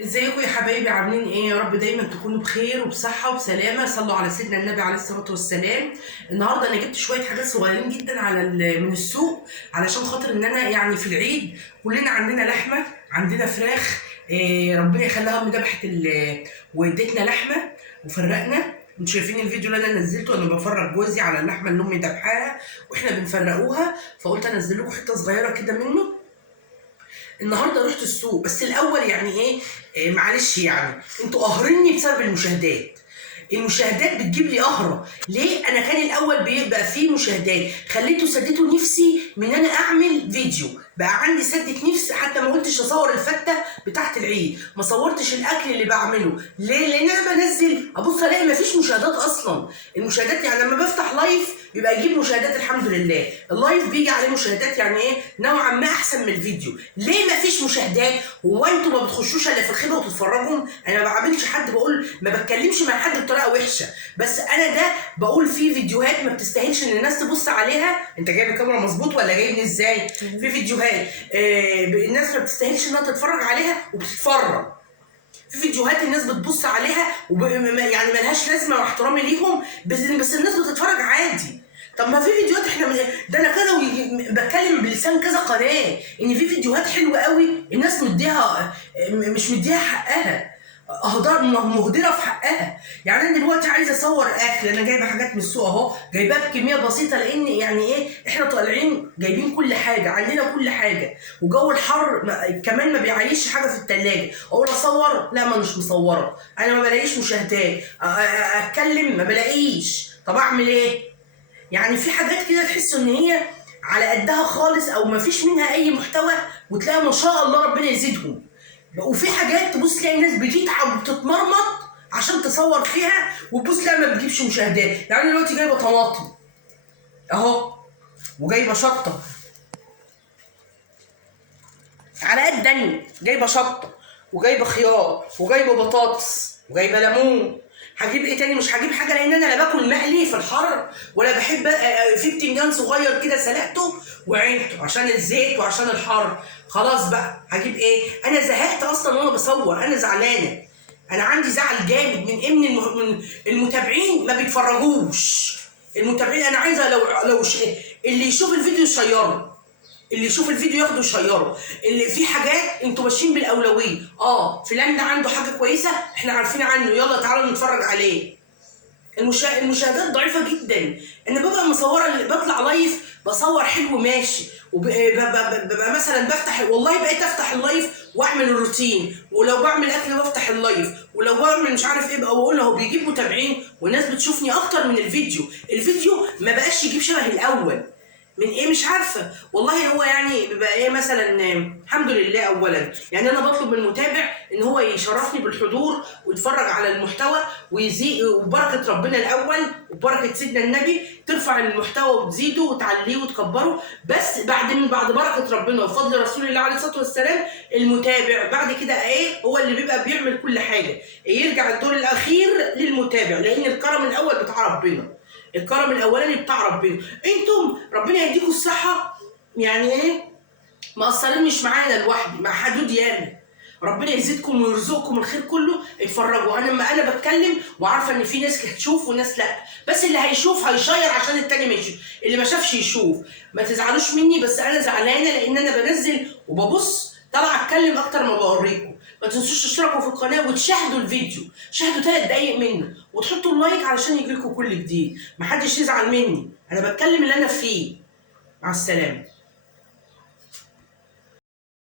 ازيكم يا حبايبي؟ عاملين ايه؟ يا رب دايما تكونوا بخير وبصحه وبسلامه. صلوا على سيدنا النبي عليه الصلاه والسلام. النهارده انا جبت شويه حاجات صغيرين جدا من السوق، علشان خاطر ان انا يعني في العيد كلنا عندنا لحمه، عندنا فراخ. ربنا يخليها امي ذبحت وادتنا لحمه وفرقنا. انتوا شايفين الفيديو اللي انا نزلته، انا بفرج جوزي على اللحمه اللي امي ذبحاها واحنا بنفرقوها، فقلت انزل لكم حته صغيره كده منه. النهارده رحت السوق، بس الاول يعني ايه، معلش يعني انتوا قاهريني بسبب المشاهدات. المشاهدات بتجيب لي قهره ليه؟ انا كان الاول بيبقى فيه مشاهدات، خليته نفسي من انا اعمل فيديو، بقى عندي سدة نفس. حتى ما قلتش اصور الفته بتاعت العيد، ما صورتش الاكل اللي بعمله ليه؟ لان انا بنزل ابص الاقي مفيش مشاهدات اصلا. المشاهدات يعني لما بفتح لايف يبقى يجيب مشاهدات، الحمد لله اللايف بيجي عليه مشاهدات، يعني ايه نوعا ما احسن من الفيديو. ليه مفيش مشاهدات؟ هو انتوا ما بتخشوش الا في الخيبه وتتفرجوا؟ انا ما بعملش حد، بقول ما بتكلمش مع حد بطريقه وحشه، بس انا ده بقول في فيديوهات ما بتستاهلش ان الناس تبص عليها. انت جايب الكاميرا مظبوط ولا جايبني ازاي؟ في فيديوهات الناس ما بتستاهلش انها تتفرج عليها وبتتفرج. في فيديوهات الناس بتبص عليها يعني ملهاش لازمه، واحترامي ليهم، بس الناس بتتفرج عادي. طب ما في فيديوهات احنا ده انا كده بتكلم بلسان كذا قناه ان في فيديوهات حلوه قوي الناس مديها، مش مديها حقها، اهدار مهدره في حقها. يعني انا دلوقتي عايزه اصور اكل، انا جايبه حاجات من السوق اهو، جايباها بكميه بسيطه، لان يعني ايه احنا طالعين جايبين كل حاجه، عندنا كل حاجه، وجو الحر كمان ما بيعيش حاجه في الثلاجه. اقول اصور، لا ما مش مصوره، انا ما بلاقيش مشاهدات، اتكلم ما بلاقيش، طب اعمل ايه؟ يعني في حاجات كده تحس ان هي على قدها خالص، او ما فيش منها اي محتوى، وتلاقي ما شاء الله ربنا يزيدهم. وفي حاجات تبص تلاقي الناس بتتعب وبتتمرمط عشان تصور فيها، وتبص تلاقي ما بتجيبش مشاهدات. يعني دلوقتي جايبه طماطم اهو، وجايبه شطه على قد دني، جايبه شطه وجايبه خيار وجايبه بطاطس وجايبه ليمون. هجيب ايه تاني؟ مش هجيب حاجه، لان انا لا باكل مقلي في الحر، ولا بحب في بتنجان صغير كده سلقته وعينته عشان الزيت وعشان الحر. خلاص بقى هجيب ايه؟ انا زهقت اصلا وانا بصور، انا زعلانه، انا عندي زعل جامد من ان من المتابعين ما بيتفرجوش. المتابعين انا عايزه لو اللي يشوف الفيديو يشيره، اللي يشوف الفيديو ياخده يشيره. اللي في حاجات انتوا ماشيين بالاولويه، فلان ده عنده حاجه كويسه احنا عارفين عنه، يلا تعالوا نتفرج عليه. المشاهدات ضعيفه جدا. انا ببقى مصوره، بطلع لايف بصور حلو ماشي، وببقى مثلا بفتح، والله بقيت افتح اللايف واعمل الروتين، ولو بعمل اكل بفتح اللايف، ولو بعمل مش عارف ايه بقى واقول هو بيجيب متابعين والناس بتشوفني اكتر من الفيديو. الفيديو ما بقاش يجيب شبه الاول، من ايه مش عارفه والله. هو يعني بيبقى ايه مثلا، الحمد لله اولا، يعني انا بطلب من المتابع ان هو يشرفني بالحضور ويتفرج على المحتوى ويزيد، وبركه ربنا الاول وبركه سيدنا النبي ترفع المحتوى وتزيده وتعليه وتكبره. بس بعد بركه ربنا وفضل رسول الله عليه الصلاه والسلام، المتابع بعد كده ايه هو اللي بيبقى بيعمل كل حاجه. يرجع الدور الاخير للمتابع، لان الكرم الاول بتاع ربنا، الكرم الاولاني بتاع ربنا. انتم ربنا يديكم الصحه، يعني ايه مقصرين مش معانا لوحدي، مع حدود ياما. ربنا يزيدكم ويرزقكم الخير كله. اتفرجوا، انا بتكلم وعارفه ان في ناس هتشوف وناس لا، بس اللي هيشوف هيشير عشان التاني ما يشوف، اللي ما شافش يشوف. ما تزعلوش مني، بس انا زعلانه لان انا بنزل وببص طالعه اتكلم اكتر ما بوريكم. ما تنسوش تشتركوا في القناه وتشاهدوا الفيديو، شاهدوا 3 دقايق منه، وتحطوا اللايك علشان يجيلكم كل جديد. محدش يزعل مني، انا بتكلم اللي انا فيه. مع السلامه.